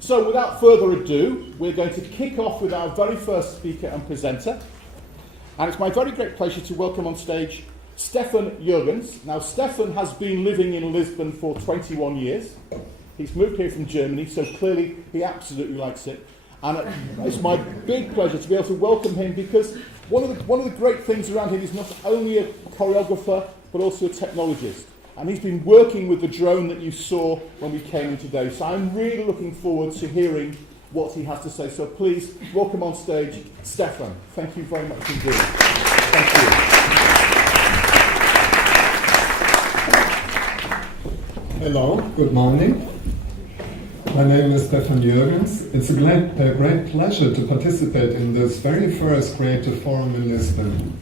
So without further ado, we're going to kick off with our very first speaker and presenter. And it's my very great pleasure to welcome on stage Stefan Jürgens. Now, Stefan has been living in Lisbon for 21 years. He's moved here from Germany, so clearly he absolutely likes it. And it's my big pleasure to be able to welcome him, because one of the great things around him is not only a choreographer, but also a technologist. And he's been working with the drone that you saw when we came in today. So I'm really looking forward to hearing what he has to say. So please welcome on stage Stefan. Thank you very much indeed. Thank you. Hello, good morning. My name is Stefan Jürgens. It's a great pleasure to participate in this very first creative forum in Lisbon.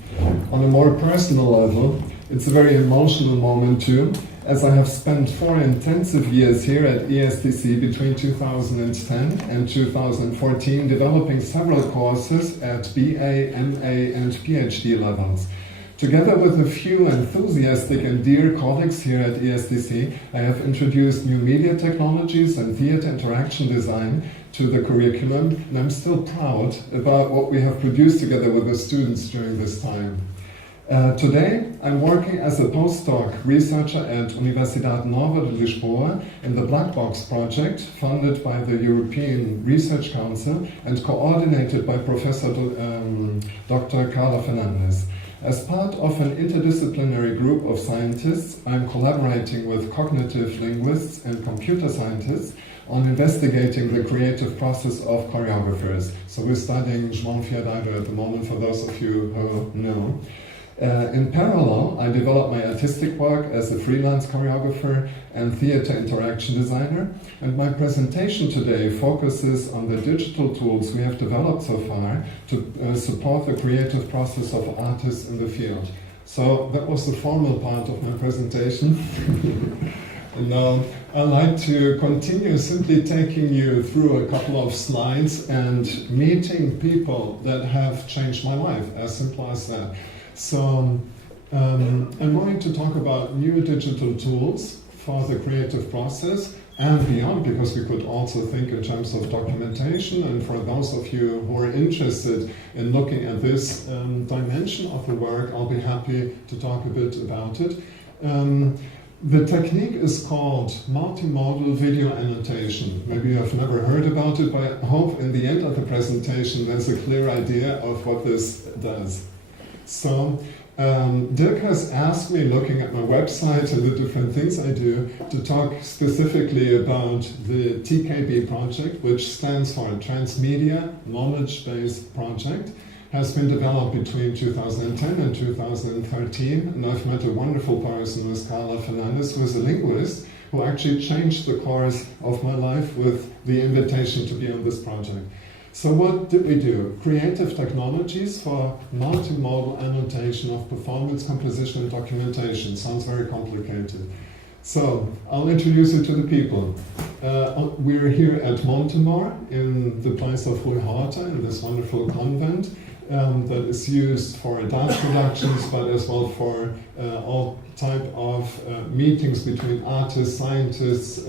On a more personal level, it's a very emotional moment too, as I have spent 4 intensive years here at ESTC between 2010 and 2014 developing several courses at BA, MA and PhD levels. Together with a few enthusiastic and dear colleagues here at ESTC, I have introduced new media technologies and theatre interaction design to the curriculum, and I'm still proud about what we have produced together with the students during this time. Today, I'm working as a postdoc researcher at Universidad Nova de Lisboa in the Black Box Project, funded by the European Research Council and coordinated by Professor Dr. Carla Fernandez. As part of an interdisciplinary group of scientists, I'm collaborating with cognitive linguists and computer scientists on investigating the creative process of choreographers. So we're studying João Fiadeiro at the moment, for those of you who know. In parallel, I developed my artistic work as a freelance choreographer and theatre interaction designer, and my presentation today focuses on the digital tools we have developed so far to support the creative process of artists in the field. So that was the formal part of my presentation. And now I'd like to continue simply taking you through a couple of slides and meeting people that have changed my life, as simple as that. So I'm going to talk about new digital tools for the creative process and beyond, because we could also think in terms of documentation. And for those of you who are interested in looking at this dimension of the work, I'll be happy to talk a bit about it. The technique is called multimodal video annotation. Maybe you have never heard about it, but I hope in the end of the presentation there's a clear idea of what this does. So, Dirk has asked me, looking at my website and the different things I do, to talk specifically about the Tkb Project, which stands for Transmedia Knowledge-Based Project. Has been developed between 2010 and 2013, and I've met a wonderful person who is Carla Fernandez, who is a linguist, who actually changed the course of my life with the invitation to be on this project. So what did we do? Creative technologies for multimodal annotation of performance, composition and documentation. Sounds very complicated. So I'll introduce you to the people. We're here at Montemor in the place of Rui Horta, in this wonderful convent that is used for dance productions, but as well for all type of meetings between artists, scientists,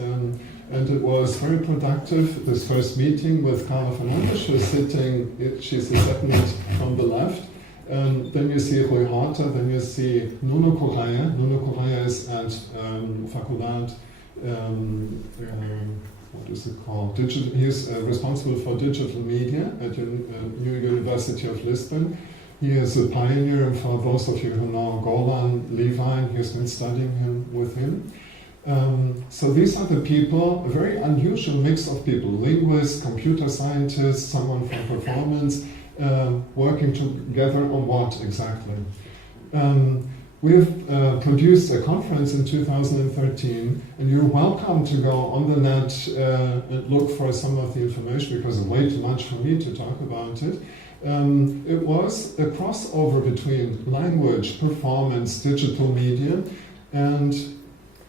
and it was very productive, this first meeting with Carla Fernandez. She's the second from the left. Then you see Rui Horta, then you see Nuno Correia. Nuno Correia is at Faculdade, what is it called? He's responsible for digital media at the New University of Lisbon. He is a pioneer, for those of you who know Golan Levine, he's been studying with him. So these are the people, a very unusual mix of people, linguists, computer scientists, someone from performance, working together on what exactly? We've produced a conference in 2013, and you're welcome to go on the net and look for some of the information, because it's way too much for me to talk about it. It was a crossover between language, performance, digital media, and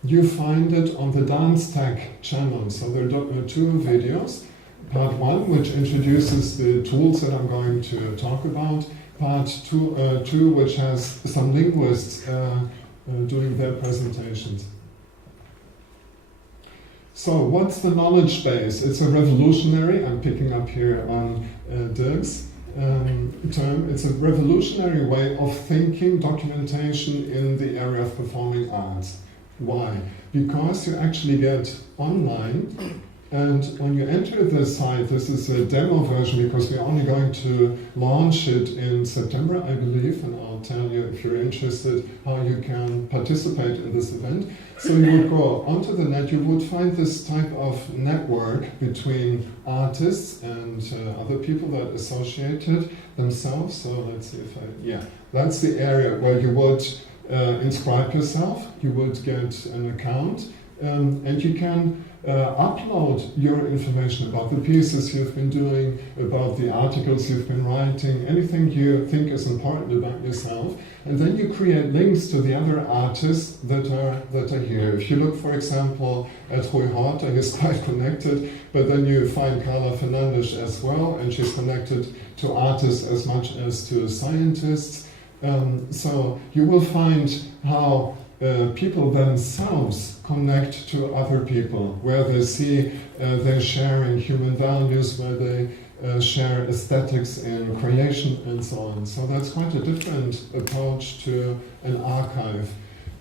you find it on the Dance Tech channel. So there are 2 videos. Part 1, which introduces the tools that I'm going to talk about. Part 2, which has some linguists doing their presentations. So what's the knowledge base? It's a revolutionary, I'm picking up here on Dirk's term, it's a revolutionary way of thinking documentation in the area of performing arts. Why? Because you actually get online, and when you enter the site, this is a demo version because we're only going to launch it in September, I believe, and I'll tell you if you're interested how you can participate in this event. So you would go onto the net, you would find this type of network between artists and other people that associated themselves. So let's see if that's the area where you would inscribe yourself, you would get an account, and you can upload your information about the pieces you've been doing, about the articles you've been writing, anything you think is important about yourself, and then you create links to the other artists that are here. If you look, for example, at Rui Horta, he's quite connected, but then you find Carla Fernandes as well, and she's connected to artists as much as to scientists. So you will find how people themselves connect to other people, where they see they're sharing human values, where they share aesthetics in creation and so on. So that's quite a different approach to an archive.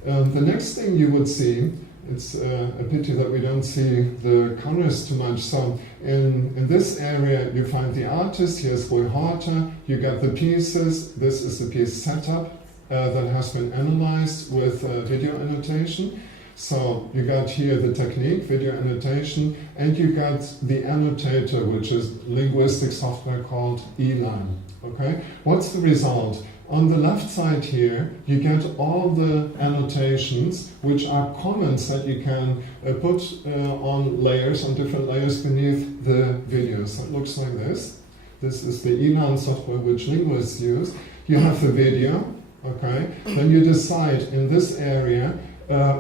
The next thing you would see, it's a pity that we don't see the colors too much. So in this area you find the artist, here's Rui Horta, you get the pieces, this is the piece setup, that has been analyzed with video annotation. So you got here the technique, video annotation, and you got the annotator, which is linguistic software called Elan. Okay? What's the result? On the left side here, you get all the annotations, which are comments that you can put on layers, on different layers beneath the video. So it looks like this. This is the Elan software which linguists use. You have the video. Okay, then you decide in this area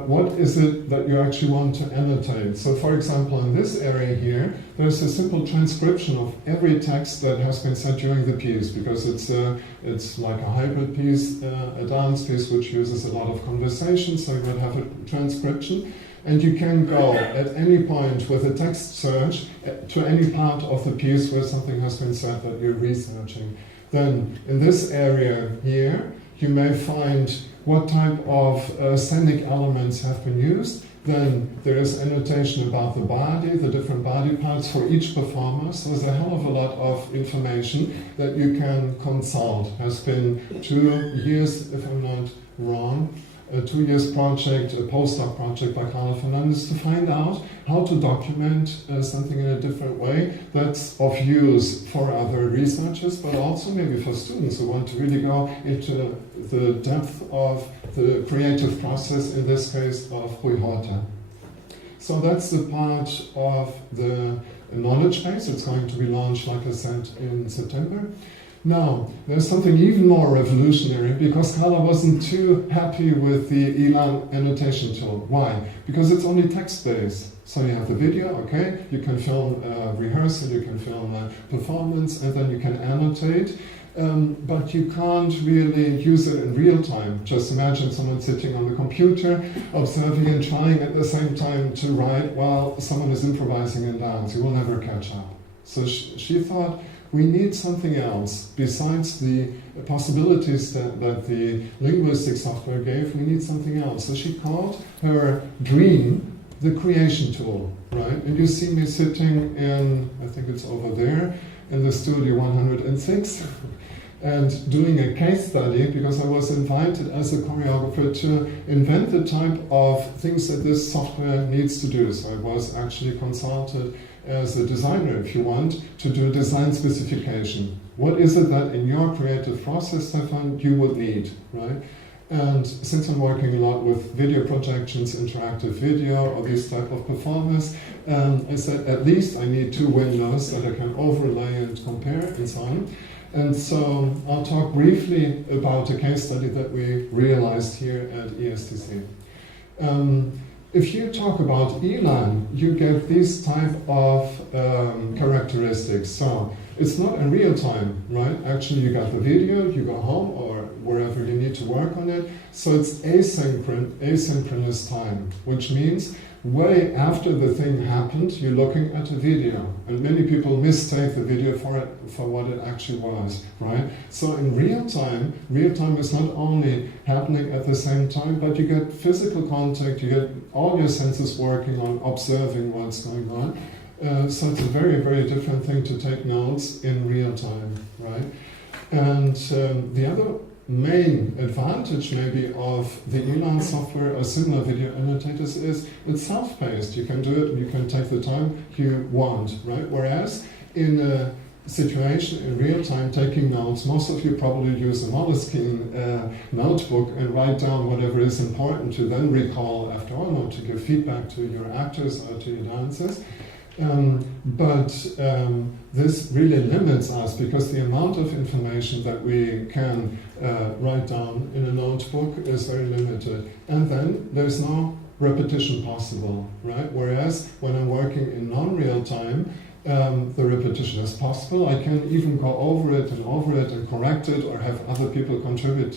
what is it that you actually want to annotate. So for example, in this area here, there's a simple transcription of every text that has been said during the piece, because it's like a hybrid piece, a dance piece which uses a lot of conversation, so you would have a transcription. And you can go at any point with a text search to any part of the piece where something has been said that you're researching. Then in this area here, you may find what type of scenic elements have been used. Then there is annotation about the body, the different body parts for each performer. So there's a hell of a lot of information that you can consult. Has been 2 years, if I'm not wrong, a 2 years project, a postdoc project by Carla Fernandes to find out how to document something in a different way that's of use for other researchers, but also maybe for students who want to really go into the depth of the creative process, in this case of Rui Horta. So that's the part of the knowledge base. It's going to be launched, like I said, in September. Now, there's something even more revolutionary, because Carla wasn't too happy with the Elan annotation tool. Why? Because it's only text-based. So you have the video, okay, you can film rehearsal, you can film performance, and then you can annotate. But you can't really use it in real time. Just imagine someone sitting on the computer, observing and trying at the same time to write while someone is improvising in dance. You will never catch up. So she thought, we need something else. Besides the possibilities that the linguistic software gave, we need something else. So she called her dream the creation tool, right? And you see me sitting in, I think it's over there, in the studio 106, and doing a case study, because I was invited as a choreographer to invent the type of things that this software needs to do. So I was actually consulted as a designer, if you want, to do a design specification. What is it that in your creative process, Stefan, you would need, right? And since I'm working a lot with video projections, interactive video, or these type of performers, I said at least I need 2 windows that I can overlay and compare and so on. And so I'll talk briefly about a case study that we realized here at ESTC. If you talk about Elan, you get these type of characteristics. So it's not in real time, right? Actually, you got the video, you go home or wherever you need to work on it. So it's asynchronous time, which means way after the thing happened, you're looking at a video, and many people mistake the video for what it actually was, right? So in real time is not only happening at the same time, but you get physical contact, you get all your senses working on observing what's going on. So it's a very, very different thing to take notes in real time, right? And the other main advantage maybe of the Elan software or similar video annotators is it's self-paced. You can do it, you can take the time you want, right? Whereas in a situation in real time taking notes, most of you probably use a Moleskine notebook and write down whatever is important to then recall after on, or to give feedback to your actors or to your dancers. But this really limits us, because the amount of information that we can write down in a notebook is very limited. And then there's no repetition possible, right? Whereas when I'm working in non-real time, the repetition is possible. I can even go over it and correct it, or have other people contribute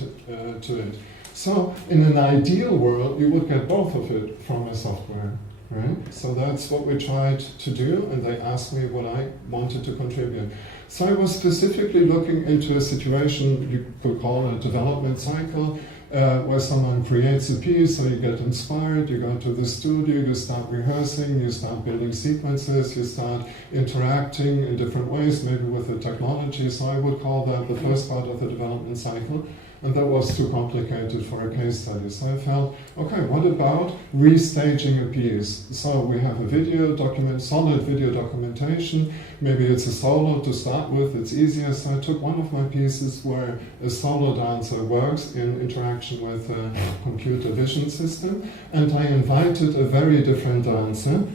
to it. So in an ideal world, you would get both of it from a software. Right? So that's what we tried to do, and they asked me what I wanted to contribute. So I was specifically looking into a situation you could call a development cycle, where someone creates a piece, so you get inspired, you go to the studio, you start rehearsing, you start building sequences, you start interacting in different ways, maybe with the technology. So I would call that the first part of the development cycle. And that was too complicated for a case study. So I felt, okay, what about restaging a piece? So we have a video document, solid video documentation. Maybe it's a solo to start with, it's easier. So I took one of my pieces where a solo dancer works in interaction with a computer vision system, and I invited a very different dancer.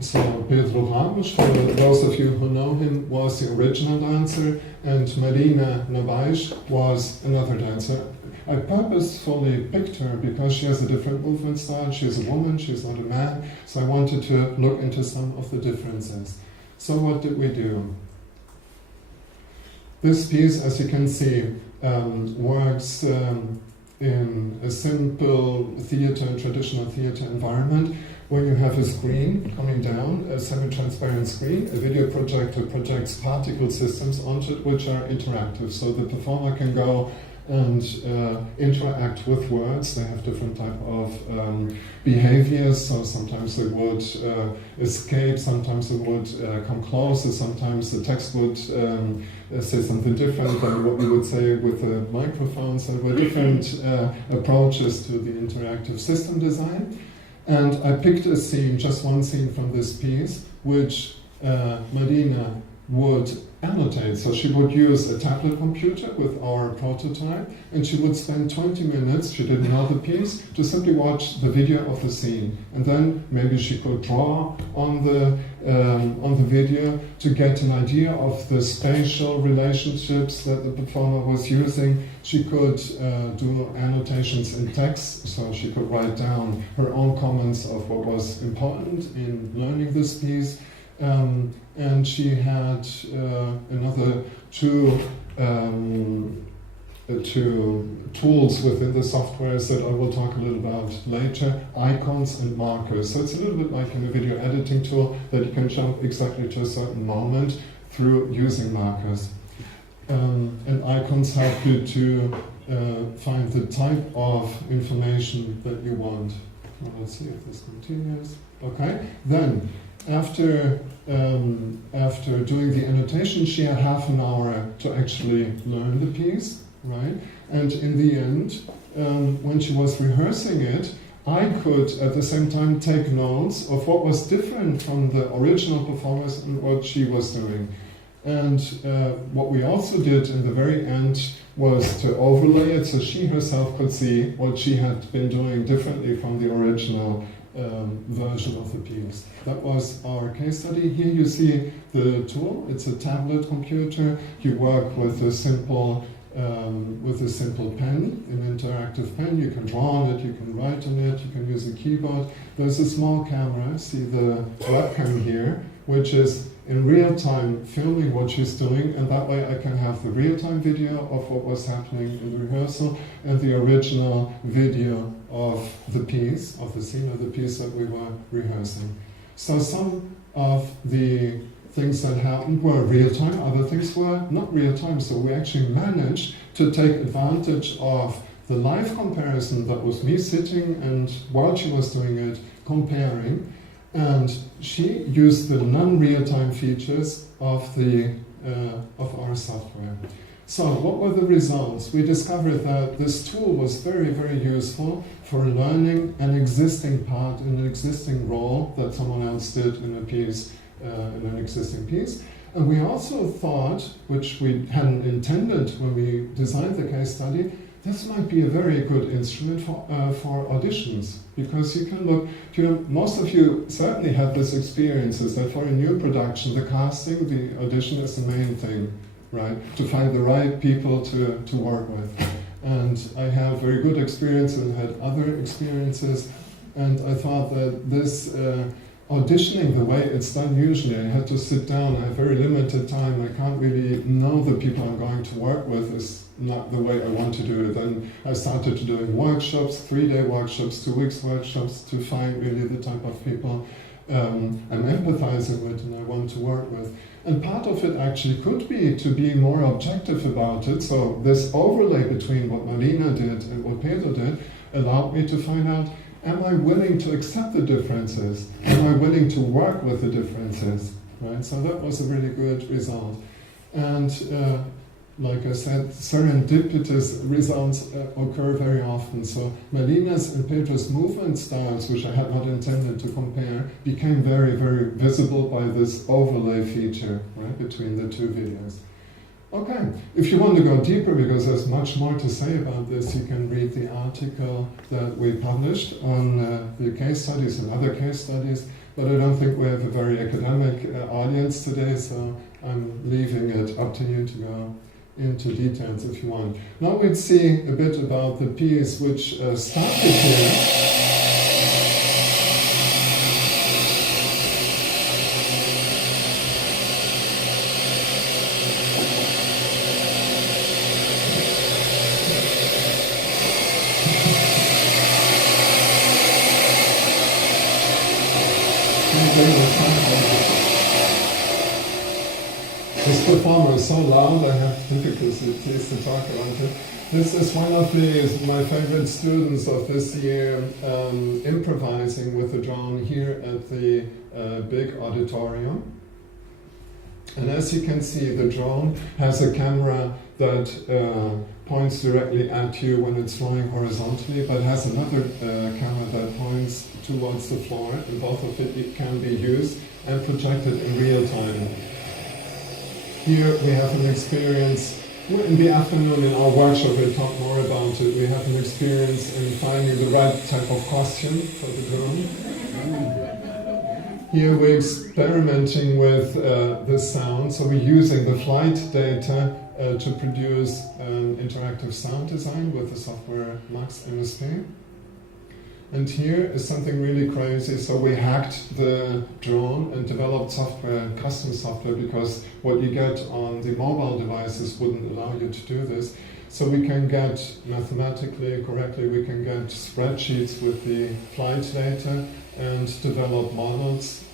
So Pedro Ramos, for those of you who know him, was the original dancer, and Marina Nabaish was another dancer. I purposefully picked her because she has a different movement style. She's a woman, she's not a man, so I wanted to look into some of the differences. So what did we do? This piece, as you can see, works in a simple theater, traditional theater environment, where you have a screen coming down, a semi-transparent screen. A video projector projects particle systems onto it, which are interactive. So the performer can go and interact with words. They have different type of behaviors. So sometimes they would escape, sometimes they would come closer, sometimes the text would say something different than what we would say with a microphone. So there were different approaches to the interactive system design. And I picked a scene, just one scene from this piece, which Marina would annotate. So she would use a tablet computer with our prototype, and she would spend 20 minutes, she didn't know the piece, to simply watch the video of the scene. And then maybe she could draw on the video to get an idea of the spatial relationships that the performer was using. She could do annotations in text, so she could write down her own comments of what was important in learning this piece. And she had another two tools within the softwares that I will talk a little about later, icons and markers. So it's a little bit like in a video editing tool that you can jump exactly to a certain moment through using markers. And icons help you to find the type of information that you want. Well, let's see if this continues. Okay, then after doing the annotation, she had half an hour to actually learn the piece, right? And in the end, when she was rehearsing it, I could at the same time take notes of what was different from the original performance and what she was doing. And what we also did in the very end was to overlay it so she herself could see what she had been doing differently from the original version of the piece. That was our case study. Here you see the tool. It's a tablet computer. You work with a simple pen, an interactive pen. You can draw on it, you can write on it, you can use a keyboard. There's a small camera, see the webcam here, which is in real time filming what she's doing, and that way I can have the real-time video of what was happening in the rehearsal and the original video of the piece, of the scene of the piece that we were rehearsing. So some of the things that happened were real-time, other things were not real-time, so we actually managed to take advantage of the live comparison that was me sitting and while she was doing it, comparing, and she used the non-real-time features of our software. So what were the results? We discovered that this tool was very, very useful for learning an existing part in an existing role that someone else did in a piece, in an existing piece. And we also thought, which we hadn't intended when we designed the case study, this might be a very good instrument for auditions, because you can look, most of you certainly have this experience, is that for a new production, the casting, the audition is the main thing, right? To find the right people to work with. And I have very good experience and had other experiences, and I thought that this auditioning, the way it's done usually, I had to sit down, I have very limited time, I can't really know the people I'm going to work with, is not the way I want to do it. Then I started doing workshops, 3-day workshops, 2 weeks workshops, to find really the type of people I'm empathizing with and I want to work with. And part of it actually could be to be more objective about it, so this overlay between what Marina did and what Pedro did allowed me to find out, am I willing to accept the differences? Am I willing to work with the differences? Right? So that was a really good result. And like I said, serendipitous results occur very often. So Marina's and Pedro's movement styles, which I had not intended to compare, became very, very visible by this overlay feature, right, between the two videos. Okay, if you want to go deeper, because there's much more to say about this, you can read the article that we published on the case studies and other case studies, but I don't think we have a very academic audience today, so I'm leaving it up to you to go into details if you want. Now we'll see a bit about the piece which started here. This performer is so loud I have difficulties to talk about it. This is one of my favorite students of this year, improvising with the drone here at the big auditorium. And as you can see, the drone has a camera that points directly at you when it's flying horizontally, but has another camera that points towards the floor, and both of it can be used and projected in real time. Here we have an experience, in the afternoon in our workshop we'll talk more about it, we have an experience in finding the right type of costume for the drone. Here we're experimenting with the sound, so we're using the flight data to produce an interactive sound design with the software Max MSP. And here is something really crazy. So we hacked the drone and developed software, custom software, because what you get on the mobile devices wouldn't allow you to do this. So we can get, mathematically correctly, we can get spreadsheets with the flight data and develop models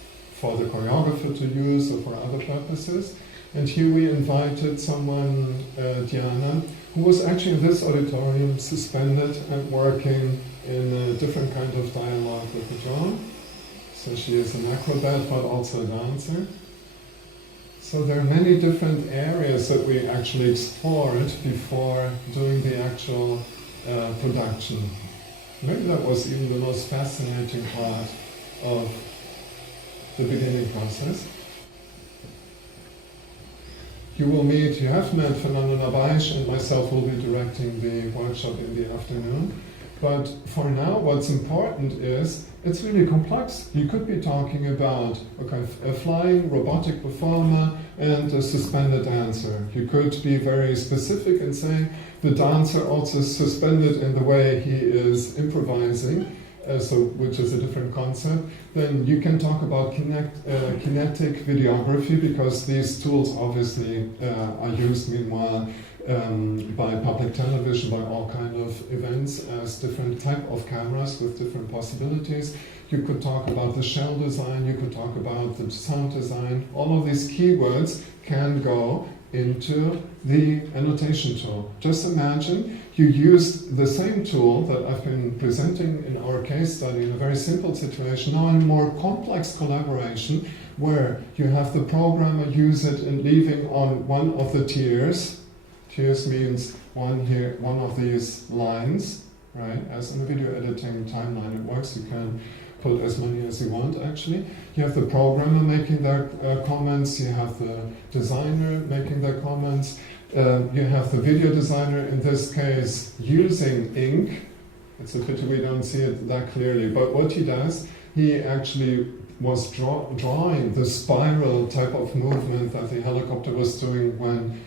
for the choreographer to use or for other purposes. And here we invited someone, Diana, who was actually in this auditorium, suspended and working in a different kind of dialogue with the drone. So she is an acrobat, but also a dancer. So there are many different areas that we actually explored before doing the actual production. Maybe that was even the most fascinating part of the beginning process. You have met Fernando Nabaish, and myself will be directing the workshop in the afternoon. But for now, what's important is, it's really complex. You could be talking about a flying robotic performer and a suspended dancer. You could be very specific and saying the dancer also is suspended in the way he is improvising, which is a different concept. Then you can talk about kinetic videography, because these tools obviously are used meanwhile by public television, by all kind of events, as different type of cameras with different possibilities. You could talk about the shell design, you could talk about the sound design. All of these keywords can go into the annotation tool. Just imagine you use the same tool that I've been presenting in our case study in a very simple situation, now in a more complex collaboration, where you have the programmer use it and leaving on one of the tiers. Tiers means one of these lines, right? As in the video editing timeline it works, you can put as many as you want actually. You have the programmer making their comments, you have the designer making their comments, you have the video designer, in this case, using ink. It's a pity we don't see it that clearly, but what he does, he actually was drawing the spiral type of movement that the helicopter was doing when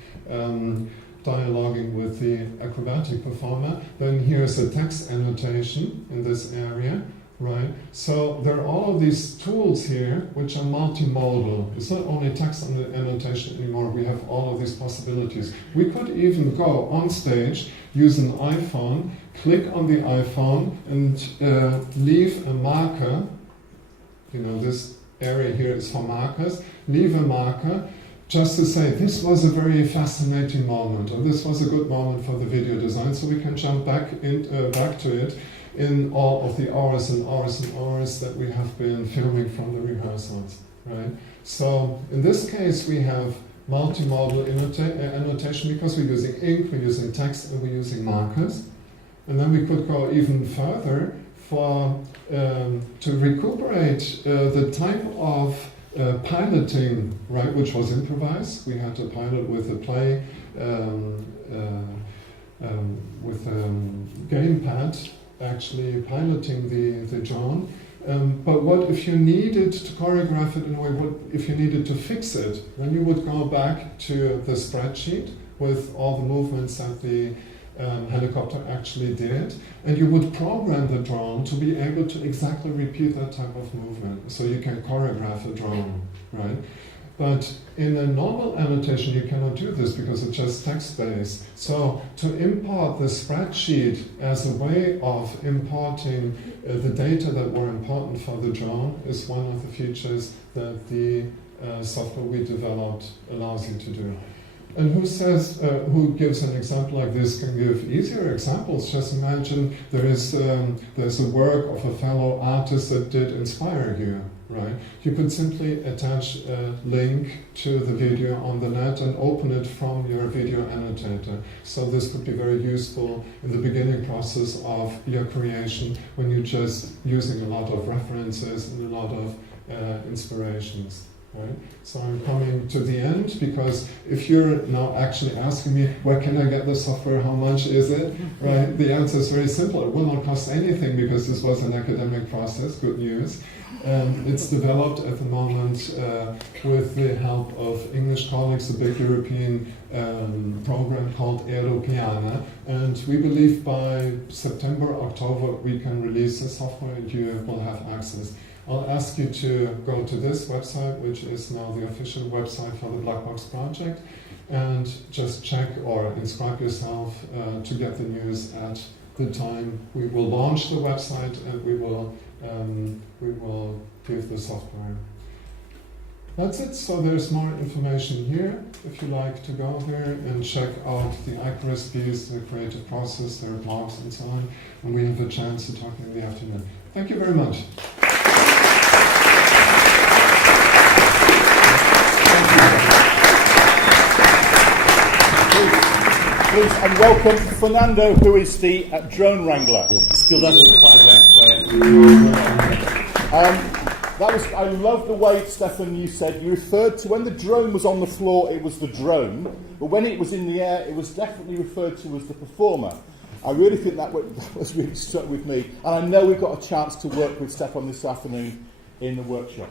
dialoguing with the acrobatic performer. Then here's a text annotation in this area. Right, so there are all of these tools here which are multimodal. It's not only text annotation anymore, we have all of these possibilities. We could even go on stage, use an iPhone, click on the iPhone and leave a marker. You know, this area here is for markers. Leave a marker just to say, this was a very fascinating moment, or this was a good moment for the video design, so we can jump back to it in all of the hours and hours and hours that we have been filming from the rehearsals, right? So in this case we have multimodal annotation because we're using ink, we're using text, and we're using markers. And then we could go even further to recuperate the type of piloting, right, which was improvised. We had to pilot with a play, with a gamepad, actually piloting the drone. But what if you needed to choreograph it in a way, what if you needed to fix it? Then you would go back to the spreadsheet with all the movements that the helicopter actually did, and you would program the drone to be able to exactly repeat that type of movement. So you can choreograph a drone, right? But in a normal annotation you cannot do this because it's just text-based. So to import the spreadsheet as a way of importing the data that were important for the drone is one of the features that the software we developed allows you to do. And who gives an example like this can give easier examples. Just imagine there's a work of a fellow artist that did inspire you, right? You could simply attach a link to the video on the net and open it from your video annotator. So this could be very useful in the beginning process of your creation when you're just using a lot of references and a lot of inspirations. Right? So I'm coming to the end, because if you're now actually asking me, where can I get the software, how much is it? Right? The answer is very simple. It will not cost anything because this was an academic process, good news. It's developed at the moment with the help of English colleagues, a big European program called Europeana, and we believe by September, October we can release the software and you will have access. I'll ask you to go to this website, which is now the official website for the Black Box Project, and just check or inscribe yourself to get the news at the time we will launch the website, and we will give the software. That's it. So there's more information here if you like to go there and check out the Icarus piece, the creative process, their blogs and so on, and we have a chance to talk in the afternoon. Thank you very much. Please, and welcome Fernando, who is the drone wrangler. Still doesn't quite that clear. I love the way, Stefan, you said, you referred to when the drone was on the floor, it was the drone, but when it was in the air, it was definitely referred to as the performer. I really think that was really stuck with me, and I know we've got a chance to work with Stefan this afternoon in the workshop.